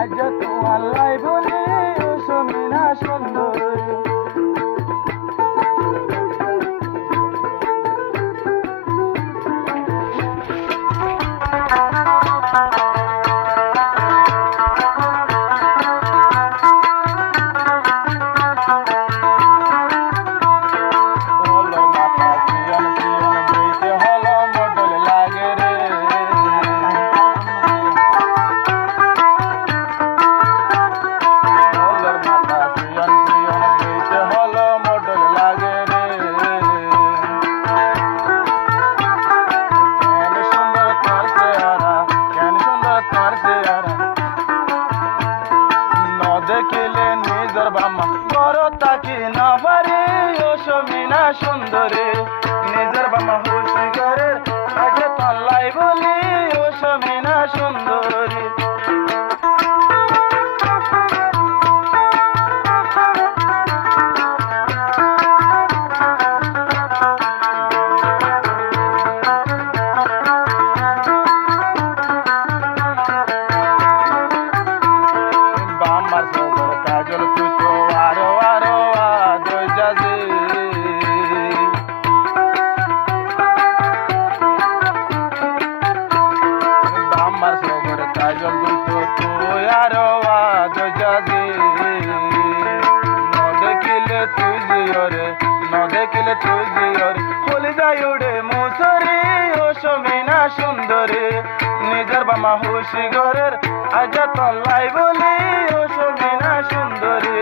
আজ তোমার লাই বলি ও সমিনা সুন্দরী। দেখিলে নিজর বাম্মা বড় তাকি না পারে ও সমিনা সুন্দরী। নিজর বাম্মা হুশি করে আগে তল্লাই বলি ও সমিনা সুন্দরী। বাম্মার সদর কাজল তুই তো আরো আরো আদর যাবি। বাম্মার সদর কাজল তুই আরো আদর যাবি। ন দেখিলে তুই জিয়রে ন দেখিলে তুই জিয়রে হলি যাই উড়ে মুসরি ও সমিনা সুন্দরী। নিজের বামা হুশি ঘরের আজ তল্লাই বলি ও সমিনা সুন্দরী।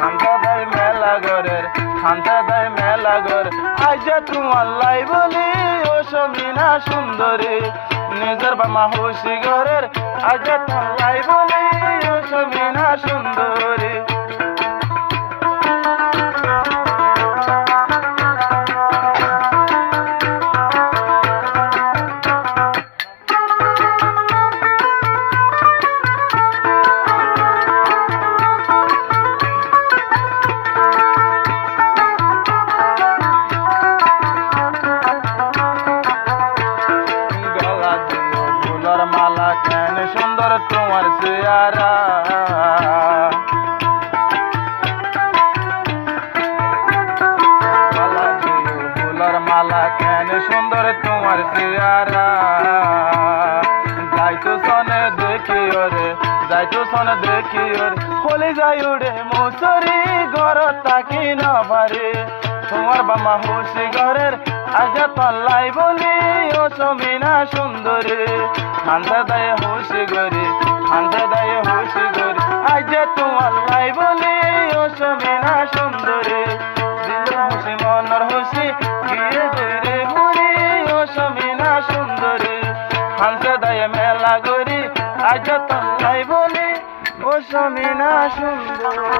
হান্তা দাই মেলা ঘরের হান্তা দাই মেলা ঘর আজ তোমার লাই বলি ও সমিনা সুন্দরী। নিজের বামা হুশি ঘরের আজ তল্লাই বলি ও সমিনা সুন্দরী। মালা কেন সুন্দর তোমার চেহারা। ফুলার মালা কেন সুন্দর তোমার চেহারা। যাইতো সনে দেখি ওরে যাইতো সনে দেখি ওরে হলে যাই উড়ে মুসরি ঘর তাকি না পারে। তোমার বামা হুশি ঘরের আজ তল্লাই বলি ও সমিনা সুন্দরী। হান্তা দায় হুশি গরি হান্তা দায় হুশি গরি আজ তোমার লাই বলি ও সমিনা সুন্দরী। দিল হুশি মনর হুশি গিয়ে গরে মুড়ি ও সমিনা সুন্দরী। হান্তা দায় মেলা গরি আজ তল্লাই বলি ও সমিনা সুন্দরী।